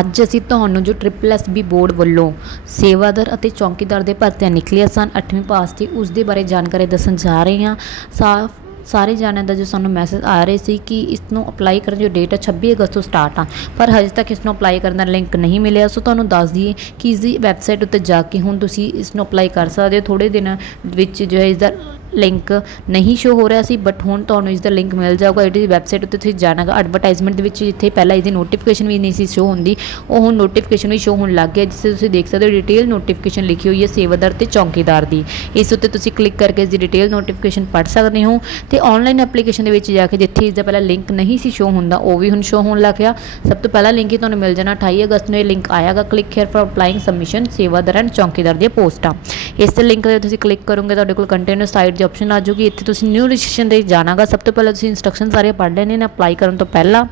ਅੱਜ ਅਸੀਂ ਤੁਹਾਨੂੰ ਜੋ ਟ੍ਰਿਪਲ ਐਸ ਬੀ ਬੋਰਡ ਵੱਲੋਂ ਸੇਵਾਦਾਰ ਅਤੇ ਚੌਕੀਦਾਰ ਦੇ ਭਰਤੀਆਂ ਨਿਕਲੀਆਂ ਸਨ 8ਵੀਂ ਪਾਸ ਦੀ, ਉਸ ਦੇ ਬਾਰੇ ਜਾਣਕਾਰੀ ਦੱਸਣ ਜਾ ਰਹੇ ਹਾਂ। ਸਾ ਸਾਰੇ ਜਾਣਿਆਂ ਦਾ ਜੋ ਸਾਨੂੰ ਮੈਸੇਜ ਆ ਰਹੇ ਸੀ ਕਿ ਇਸ ਨੂੰ ਅਪਲਾਈ ਕਰਨ ਦੀ ਡੇਟ ਹੈ 26 ਅਗਸਤ ਤੋਂ ਸਟਾਰਟ ਆ। ਪਰ ਹਜੇ ਤੱਕ ਇਸ ਨੂੰ ਅਪਲਾਈ ਕਰਨ ਦਾ ਲਿੰਕ ਨਹੀਂ ਮਿਲਿਆ, ਸੋ ਤੁਹਾਨੂੰ ਦੱਸ ਦਈਏ ਕਿ ਇਸ ਦੀ ਵੈਬਸਾਈਟ ਉੱਤੇ ਜਾ ਕੇ ਹੁਣ ਤੁਸੀਂ ਇਸ ਨੂੰ ਅਪਲਾਈ ਕਰ ਸਕਦੇ ਹੋ। ਥੋੜੇ ਦਿਨ ਵਿੱਚ ਜੋ ਹੈ ਇਸ ਦਾ ਲਿੰਕ ਨਹੀਂ ਸ਼ੋ ਹੋ ਰਿਹਾ ਸੀ ਬਟ ਹੁਣ ਤੁਹਾਨੂੰ ਇਸ ਦਾ ਲਿੰਕ ਮਿਲ ਜਾਊਗਾ, ਇਹਦੀ ਵੈਬਸਾਈਟ ਉੱਤੇ ਤੁਸੀਂ ਜਾਣਾਗਾ। ਐਡਵਰਟਾਈਜ਼ਮੈਂਟ ਦੇ ਵਿੱਚ ਜਿੱਥੇ ਪਹਿਲਾਂ ਇਹਦੀ ਨੋਟੀਫਿਕੇਸ਼ਨ ਵੀ ਨਹੀਂ ਸੀ ਸ਼ੋ ਹੁੰਦੀ, ਉਹ ਹੁਣ ਨੋਟੀਫਿਕੇਸ਼ਨ ਵੀ ਸ਼ੋ ਹੋਣ ਲੱਗ ਗਿਆ, ਜਿਸ ਤੁਸੀਂ ਦੇਖ ਸਕਦੇ ਹੋ ਡਿਟੇਲ ਨੋਟੀਫਿਕੇਸ਼ਨ ਲਿਖੀ ਹੋਈ ਹੈ ਸੇਵਾਦਾਰ ਤੇ ਚੌਂਕੀਦਾਰ ਦੀ। ਇਸ ਉੱਤੇ ਤੁਸੀਂ ਕਲਿੱਕ ਕਰਕੇ ਇਸ ਦੀ ਡਿਟੇਲ ਨੋਟੀਫਿਕੇਸ਼ਨ ਪੜ੍ਹ ਸਕਦੇ ਹੋ ਤੇ ਆਨਲਾਈਨ ਐਪਲੀਕੇਸ਼ਨ ਦੇ ਵਿੱਚ ਜਾ ਕੇ ਜਿੱਥੇ ਇਸ ਦਾ ਪਹਿਲਾਂ ਲਿੰਕ ਨਹੀਂ ਸੀ ਸ਼ੋ ਹੁੰਦਾ, ਉਹ ਵੀ ਹੁਣ ਸ਼ੋ ਹੋਣ ਲੱਗ ਗਿਆ। ਸਭ ਤੋਂ ਪਹਿਲਾ ਲਿੰਕ ਹੀ ਤੁਹਾਨੂੰ ਮਿਲ ਜਾਣਾ 28 ਅਗਸਤ ਨੂੰ ਇਹ link ਆਇਆਗਾ। Click here for applying submission ਸੇਵਾਦਾਰ ਐਂਡ ਚੌਕੀਦਾਰ ਦੀਆਂ ਪੋਸਟਾਂ। ਇਸ ਲਿੰਕ ਤੇ ਤੁਸੀਂ ਕਲਿੱਕ ਕਰੋਗੇ, ਤੁਹਾਡੇ ਕੋਲ ਕੰਟੇਨਰ ਸਾਈਟ ਜਾਂ ਆਪਸ਼ਨ ਆ ਜਾਊਗੀ। ਇੱਥੇ ਤੁਸੀਂ ਨਿਊ ਰਜਿਸਟ੍ਰੇਸ਼ਨ ਦੇ ਜਾਣਾਗਾ। ਸਭ ਤੋਂ ਪਹਿਲਾਂ ਤੁਸੀਂ ਇਨਸਟਰਕਸ਼ਨ ਸਾਰੇ ਪੜ੍ਹ ਲੈਣੇ ਨੇ ਅਪਲਾਈ ਕਰਨ ਤੋਂ ਪਹਿਲਾਂ।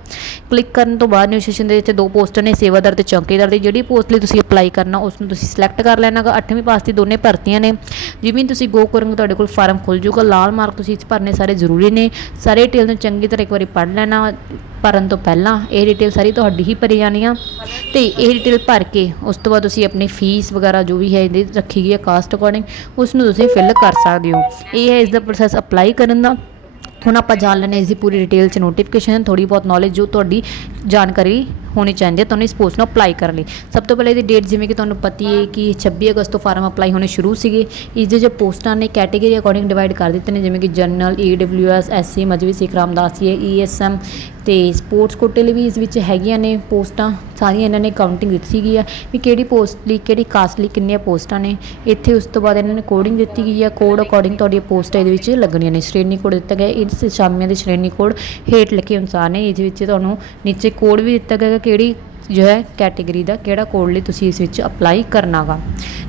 ਕਲਿੱਕ ਕਰਨ ਤੋਂ ਬਾਅਦ ਨਿਊ ਰਜਿਸਟ੍ਰੇਸ਼ਨ ਦੇ ਇੱਥੇ ਦੋ ਪੋਸਟਾਂ ਨੇ, ਸੇਵਾਦਾਰ ਤੇ ਚੌਕੀਦਾਰ ਦੀ। ਜਿਹੜੀ ਪੋਸਟ ਲਈ ਤੁਸੀਂ ਅਪਲਾਈ ਕਰਨਾ ਉਸ ਨੂੰ ਤੁਸੀਂ ਸਿਲੈਕਟ ਕਰ ਲੈਣਾਗਾ। 8ਵੀਂ ਪਾਸ ਦੀ ਦੋਨੇ ਭਰਤੀਆਂ ਨੇ। ਜਿਵੇਂ ਤੁਸੀਂ ਗੋ ਕਰੋਗੇ, ਤੁਹਾਡੇ ਕੋਲ ਫਾਰਮ ਖੁੱਲ ਜਾਊਗਾ। ਲਾਲ ਮਾਰਕ ਤੁਸੀਂ ਇਸ ਭਰਨੇ ਸਾਰੇ ਜ਼ਰੂਰੀ ਨੇ। ਸਾਰੇ ਡਿਟੇਲ ਨੂੰ ਚੰਗੀ ਤਰ੍ਹਾਂ ਇੱਕ ਵਾਰੀ ਪੜ੍ਹ ਲੈਣਾ, ਭਰਨ ਤੋਂ ਪਹਿਲਾਂ। ਇਹ ਡਿਟੇਲ ਸਾਰੀ ਤੁਹਾਡੀ ਹੀ ਭਰੀ ਜਾਣੀ ਆ। ਤੇ ਇਹ ਡਿਟੇਲ ਭਰ ਕੇ, ਉਸ ਤੋਂ ਬਾਅਦ ਤੁਸੀਂ ਆਪਣੀ ਫੀਸ ਵਗੈਰਾ ਜੋ ਵੀ ਹੈ, ਇਹਦੀ ਰੱਖੀ ਗਈ ਹੈ ਕਾਸਟ ਅਕੋਰਡਿੰਗ ਉਸ ਨੂੰ ਤੁਸੀਂ ਫਿਲ ਕਰ ਸਕਦੇ ਹੋ। ਇਹ ਹੈ ਇਸ ਦਾ ਪ੍ਰੋਸੈਸ ਅਪਲਾਈ ਕਰਨ ਦਾ। ਹੁਣ ਆਪਾਂ ਜਾਣ ਲੈਣੇ ਇਸ ਦੀ ਪੂਰੀ ਡਿਟੇਲ ਚ ਨੋਟੀਫਿਕੇਸ਼ਨ ਥੋੜੀ ਬਹੁਤ ਨੌਲੇਜ ਜੋ ਤੁਹਾਡੀ ਜਾਣਕਾਰੀ ਹੋਣੀ ਚਾਹੀਦੀ ਹੈ, ਤੁਹਾਨੂੰ ਇਸ ਪੋਸਟ ਨੂੰ ਅਪਲਾਈ ਕਰਨ ਲਈ। ਸਭ ਤੋਂ ਪਹਿਲੇ ਇਹਦੀ ਡੇਟ ਜਿਵੇਂ ਕਿ ਤੁਹਾਨੂੰ ਪਤੀ ਹੈ ਕਿ 26 ਅਗਸਤ ਤੋਂ ਫਾਰਮ ਅਪਲਾਈ ਹੋਣੇ ਸ਼ੁਰੂ ਸੀਗੇ। ਇਸ ਦੇ ਜੋ ਪੋਸਟਾਂ ਨੇ ਕੈਟਾਗਰੀ ਅਕੋਰਡਿੰਗ ਡਿਵਾਈਡ ਕਰ ਦਿੱਤੇ ਨੇ, ਜਿਵੇਂ ਕਿ general EWS SC Mazhabi Sikh Ramdasia ESM ਤੇ ਸਪੋਰਟਸ ਕੋਟੇ ਲਈ ਵੀ ਇਸ ਵਿੱਚ ਹੈਗੀਆਂ ਨੇ ਪੋਸਟਾਂ। ਸਾਰੀਆਂ ਇਹਨਾਂ ਨੇ ਕਾਊਂਟਿੰਗ ਦਿੱਤੀ ਗਈ ਆ ਵੀ ਕਿਹੜੀ ਪੋਸਟ ਲਈ, ਕਿਹੜੀ ਕਾਸਟ ਲਈ ਕਿੰਨੀਆਂ ਪੋਸਟਾਂ ਨੇ। ਇੱਥੇ ਉਸ ਤੋਂ ਬਾਅਦ ਇਹਨਾਂ ਨੇ ਕੋਡਿੰਗ ਦਿੱਤੀ ਗਈ ਹੈ ਕੋਡ ਅਕੋਰਡਿੰਗ ਤੁਹਾਡੀਆਂ ਪੋਸਟਾਂ ਇਹਦੇ ਵਿੱਚ ਲੱਗਣੀਆਂ ਨੇ। ਸ਼੍ਰੇਣੀ ਕੋਡ ਦਿੱਤਾ ਗਿਆ। ਇਸ ਸ਼ਾਮੀਆਂ ਦੇ ਸ਼੍ਰੇਣੀ ਕੋਡ ਹੇਠ ਲਿਖੇ ਅਨੁਸਾਰ ਨੇ, ਇਹਦੇ ਵਿੱਚ ਤੁਹਾਨੂੰ ਨੀਚੇ ਕੋਡ ਵੀ ਦਿੱਤਾ ਗਿਆ ਕਿਹੜੀ ਜੋ ਹੈ ਕੈਟੇਗਰੀ ਦਾ, ਕਿਹੜਾ ਕੋਡ ਲਈ ਤੁਸੀਂ ਇਸ ਵਿੱਚ ਅਪਲਾਈ ਕਰਨਾਗਾ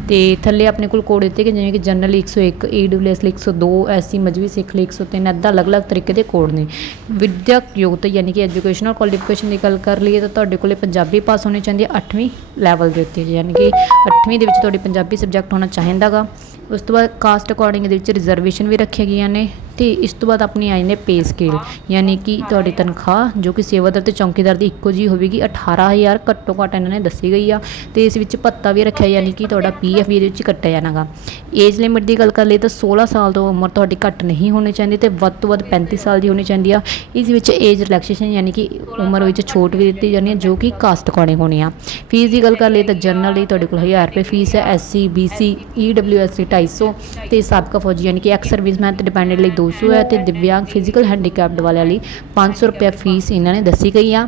ਤੇ ਥੱਲੇ ਆਪਣੇ ਕੋਲ ਕੋਡ ਦਿੱਤੇ ਗਏ, ਜਿਵੇਂ ਕਿ ਜਨਰਲ 101 ਈਡਬਲਯੂਐਸ ਲਈ 102 ਐਸਸੀ ਮਜਬੀ ਸਿੱਖ ਲਈ 103 ਇੱਦਾਂ ਅਲੱਗ-ਅਲੱਗ ਤਰੀਕੇ ਦੇ ਕੋਡ ਨੇ। ਵਿਦਿਅਕ ਯੋਗਤਾ ਯਾਨੀ ਕਿ ਐਜੂਕੇਸ਼ਨਲ ਕੁਆਲੀਫਿਕੇਸ਼ਨ ਦੀ ਗੱਲ ਕਰ ਲਈਏ ਤਾਂ ਤੁਹਾਡੇ ਕੋਲੇ ਪੰਜਾਬੀ ਪਾਸ ਹੋਣੀ ਚਾਹੀਦੀ ਹੈ 8ਵੀਂ ਲੈਵਲ ਦੇ ਉੱਤੇ, ਯਾਨੀ ਕਿ 8ਵੀਂ ਦੇ ਵਿੱਚ ਤੁਹਾਡੀ ਪੰਜਾਬੀ ਸਬਜੈਕਟ ਹੋਣਾ ਚਾਹੀਦਾਗਾ ਉਸ ਤੋਂ ਬਾਅਦ ਕਾਸਟ ਅਕੋਰਡਿੰਗ ਇਹਦੇ ਵਿੱਚ ਰਿਜ਼ਰਵੇਸ਼ਨ ਵੀ ਰੱਖੀਆਂ ਗਈਆਂ ਨੇ। ਤੇ ਇਸ ਤੋਂ ਬਾਅਦ ਆਪਣੀ ਆਈ ਨੇ ਪੇ ਸਕੇਲ ਯਾਨੀ ਕਿ ਤੁਹਾਡੀ ਤਨਖਾਹ, ਜੋ ਕਿ ਸੇਵਾਦਾਰ ਤੇ ਚੌਕੀਦਾਰ ਦੀ ਇੱਕੋ ਜੀ ਹੋਵੇਗੀ 18000 ਘੱਟੋ ਘੱਟ ਇਹਨਾਂ ਨੇ ਦੱਸੀ ਗਈ ਆ। ਤੇ ਇਸ ਵਿੱਚ ਭੱਤਾ ਵੀ ਰੱਖਿਆ, ਯਾਨੀ ਕਿ ਤੁਹਾਡਾ ਪੀਐਫ ਵੀ ਇਹਦੇ ਵਿੱਚ ਕੱਟਿਆ ਜਾਣਾਗਾ। ਏਜ ਲਿਮਿਟ ਦੀ ਗੱਲ ਕਰ ਲਈ ਤਾਂ 16 ਸਾਲ ਤੋਂ ਉਮਰ ਤੁਹਾਡੀ ਘੱਟ ਨਹੀਂ ਹੋਣੀ ਚਾਹੀਦੀ ਤੇ ਵੱਧ ਤੋਂ ਵੱਧ 35 ਸਾਲ ਦੀ ਹੋਣੀ ਚਾਹੀਦੀ ਆ। ਇਸ ਵਿੱਚ ਏਜ ਰਿਲੈਕਸੇਸ਼ਨ ਯਾਨੀ ਕਿ ਉਮਰ ਵਿੱਚ ਛੋਟ ਵੀ ਦਿੱਤੀ ਜਾਣੀ ਹੈ ਜੋ ਕਿ ਕਾਸਟ ਅਕੋਰਡਿੰਗ ਹੋਣੀ ਆ। ਫੀਸ ਦੀ ਗੱਲ ਕਰ ਲਈ ਤਾਂ ਜਨਰਲ ਲਈ ਤੁਹਾਡੇ ਕੋਲ 1000 ਰੁਪਏ ਫੀਸ ਹੈ ਐਸਸੀ ਬੀਸੀ ਈਡਬਲਯੂਐਸ ਲਈ 250 ਤੇ ਸਾਬਕਾ ਫੌਜੀ, ਯਾਨੀ ਕਿ ਐਕਸ ਸਰਵਿਸਮੈਨ ਤੇ ਡਿਪੈਂਡੈਂਟ ਲਈ 200 ਹੈ ਤੇ ਦਿਵਿਆਂਗ ਫਿਜ਼ੀਕਲ ਹੈਂਡੀਕੈਪਡ ਵਾਲਿਆਂ ਲਈ 500 ਰੁਪਏ ਫੀਸ ਇਹਨਾਂ ਨੇ ਦੱਸੀ ਗਈ ਆ।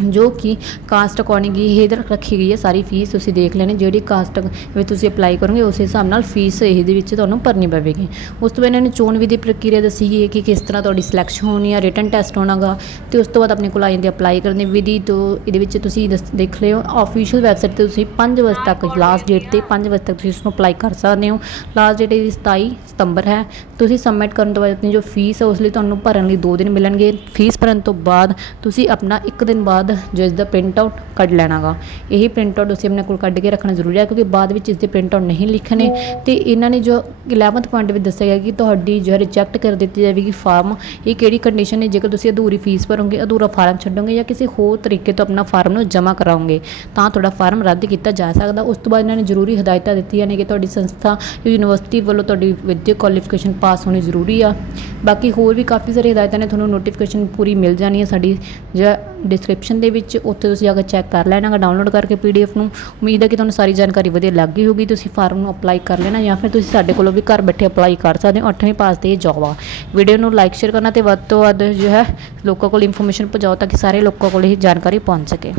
ਜੋ ਕਿ ਕਾਸਟ ਅਕੋਰਡਿੰਗ ਇਹ ਰੱਖੀ ਗਈ ਹੈ, ਸਾਰੀ ਫੀਸ ਤੁਸੀਂ ਦੇਖ ਲੈਣੀ, ਜਿਹੜੀ ਕਾਸਟ ਵਿੱਚ ਤੁਸੀਂ ਅਪਲਾਈ ਕਰੋਗੇ, ਉਸ ਹਿਸਾਬ ਨਾਲ ਫੀਸ ਇਹਦੇ ਵਿੱਚ ਤੁਹਾਨੂੰ ਭਰਨੀ ਪਵੇਗੀ। ਉਸ ਤੋਂ ਬਾਅਦ ਇਹਨਾਂ ਨੇ ਚੋਣ ਵਿਧੀ ਪ੍ਰਕਿਰਿਆ ਦੱਸੀ ਗਈ ਹੈ ਕਿ ਕਿਸ ਤਰ੍ਹਾਂ ਤੁਹਾਡੀ ਸਿਲੈਕਸ਼ਨ ਹੋਣੀ ਹੈ ਰਿਟਨ ਟੈਸਟ ਹੋਣਾਗਾ, ਤੇ ਉਸ ਤੋਂ ਬਾਅਦ ਆਪਣੇ ਕੋਲ ਆ ਜਾਂਦੀ ਅਪਲਾਈ ਕਰਨ ਦੀ ਵਿਧੀ, ਤੋਂ ਇਹਦੇ ਵਿੱਚ ਤੁਸੀਂ ਦਸ- ਦੇਖ ਲਿਓ ਆਫੀਸ਼ੀਅਲ ਵੈਬਸਾਈਟ ਤੇ ਤੁਸੀਂ 5 ਵਜੇ ਤੱਕ ਲਾਸਟ ਡੇਟ ਤੇ 5 ਵਜੇ ਤੱਕ ਤੁਸੀਂ ਇਸ ਨੂੰ ਅਪਲਾਈ ਕਰ ਸਕਦੇ ਹੋ। ਲਾਸਟ ਡੇਟ ਇਹਦੀ 27 ਸਤੰਬਰ ਹੈ। ਤੁਸੀਂ ਸਬਮਿਟ ਕਰਨ ਤੋਂ ਬਾਅਦ ਆਪਣੀ ਜੋ ਫੀਸ ਹੈ ਉਸ ਲਈ ਤੁਹਾਨੂੰ ਭਰਨ ਲਈ 2 ਦਿਨ ਮਿਲਣਗੇ। ਫੀਸ ਭਰਨ ਤੋਂ ਬਾਅਦ ਤੁਸੀਂ ਆਪਣਾ ਇੱਕ ਦਿਨ ਬਾਅਦ ਜੋ ਇਸ ਦਾ ਪ੍ਰਿੰਟ ਆਊਟ ਕੱਢ ਲੈਣਾਗਾ। ਇਹੀ ਪ੍ਰਿੰਟ ਆਊਟ ਤੁਸੀਂ ਆਪਣੇ ਕੋਲ ਕੱਢ ਕੇ ਰੱਖਣਾ ਜ਼ਰੂਰੀ ਹੈ ਕਿਉਂਕਿ ਬਾਅਦ ਵਿੱਚ ਇਸ ਦੇ ਪ੍ਰਿੰਟ ਆਊਟ ਨਹੀਂ ਲਿਖਣੇ। ਤੇ ਇਹਨਾਂ ਨੇ ਜੋ 11th ਪੁਆਇੰਟ ਵਿੱਚ ਦੱਸਿਆ ਗਿਆ ਕਿ ਤੁਹਾਡੀ ਜੋ ਰਿਜੈਕਟ ਕਰ ਦਿੱਤੀ ਜਾਵੇਗੀ ਫਾਰਮ ਇਹ ਕਿਹੜੀ ਕੰਡੀਸ਼ਨ ਹੈ ਜੇਕਰ ਤੁਸੀਂ ਅਧੂਰੀ ਫੀਸ ਭਰੋਗੇ ਅਧੂਰਾ ਫਾਰਮ ਛੱਡੋਗੇ ਜਾਂ ਕਿਸੇ ਹੋਰ ਤਰੀਕੇ ਤੋਂ ਆਪਣਾ ਫਾਰਮ ਨੂੰ ਜਮ੍ਹਾਂ ਕਰਾਓਗੇ ਤਾਂ ਤੁਹਾਡਾ ਫਾਰਮ ਰੱਦ ਕੀਤਾ ਜਾ ਸਕਦਾ। ਉਸ ਤੋਂ ਬਾਅਦ ਇਹਨਾਂ ਨੇ ਜ਼ਰੂਰੀ ਹਦਾਇਤਾਂ ਦਿੱਤੀਆਂ ਨੇ ਕਿ ਤੁਹਾਡੀ ਸੰਸਥਾ ਯੂਨੀਵਰਸਿਟੀ ਵੱਲੋਂ ਤੁਹਾਡੀ ਵਿਦਿਅਕ ਕੁਆਲੀਫਿਕੇਸ਼ਨ ਪਾਸ ਹੋਣੀ ਜ਼ਰੂਰੀ ਆ। ਬਾਕੀ ਹੋਰ ਵੀ ਕਾਫੀ ਸਾਰੀ ਹਦਾਇਤਾਂ ਨੇ ਤੁਹਾਨੂੰ ਨੋਟੀਫਿਕੇਸ਼ਨ ਪੂਰੀ ਮਿਲ ਜਾਣੀ ਹੈ ਸਾਡੀ ਜਾਂ ਡਿਸਕ੍ਰਿਪਸ਼ਨ ਦੇ ਵਿੱਚ ਉੱਥੇ ਤੁਸੀਂ ਜਾ ਕੇ ਚੈੱਕ ਕਰ ਲੈਣਾਗਾ ਡਾਊਨਲੋਡ ਕਰਕੇ ਪੀਡੀਐਫ ਨੂੰ। ਉਮੀਦ ਹੈ ਕਿ ਤੁਹਾਨੂੰ ਸਾਰੀ ਜਾਣਕਾਰੀ ਵਧੀਆ ਲੱਗ ਗਈ ਹੋਗੀ ਤੁਸੀਂ ਫਾਰਮ ਨੂੰ ਅਪਲਾਈ ਕਰ ਲੈਣਾ ਜਾਂ ਫਿਰ ਤੁਸੀਂ ਸਾਡੇ ਕੋਲੋਂ ਵੀ ਘਰ ਬੈਠੇ ਅਪਲਾਈ ਕਰ ਸਕਦੇ ਹੋ 8ਵੀਂ ਪਾਸ ਤੇ ਇਹ ਜੌਬ ਆ ਵੀਡੀਓ ਨੂੰ ਲਾਈਕ ਸ਼ੇਅਰ ਕਰਨਾ ਤੇ ਵੱਧ ਤੋਂ ਵੱਧ ਜੋ ਹੈ ਲੋਕਾਂ ਕੋਲ ਇਨਫੋਰਮੇਸ਼ਨ ਪਹੁੰਚਾਓ ਤਾਂ ਕਿ ਸਾਰੇ ਲੋਕਾਂ ਕੋਲ ਇਹ ਜਾਣਕਾਰੀ ਪਹੁੰਚ ਸਕੇ।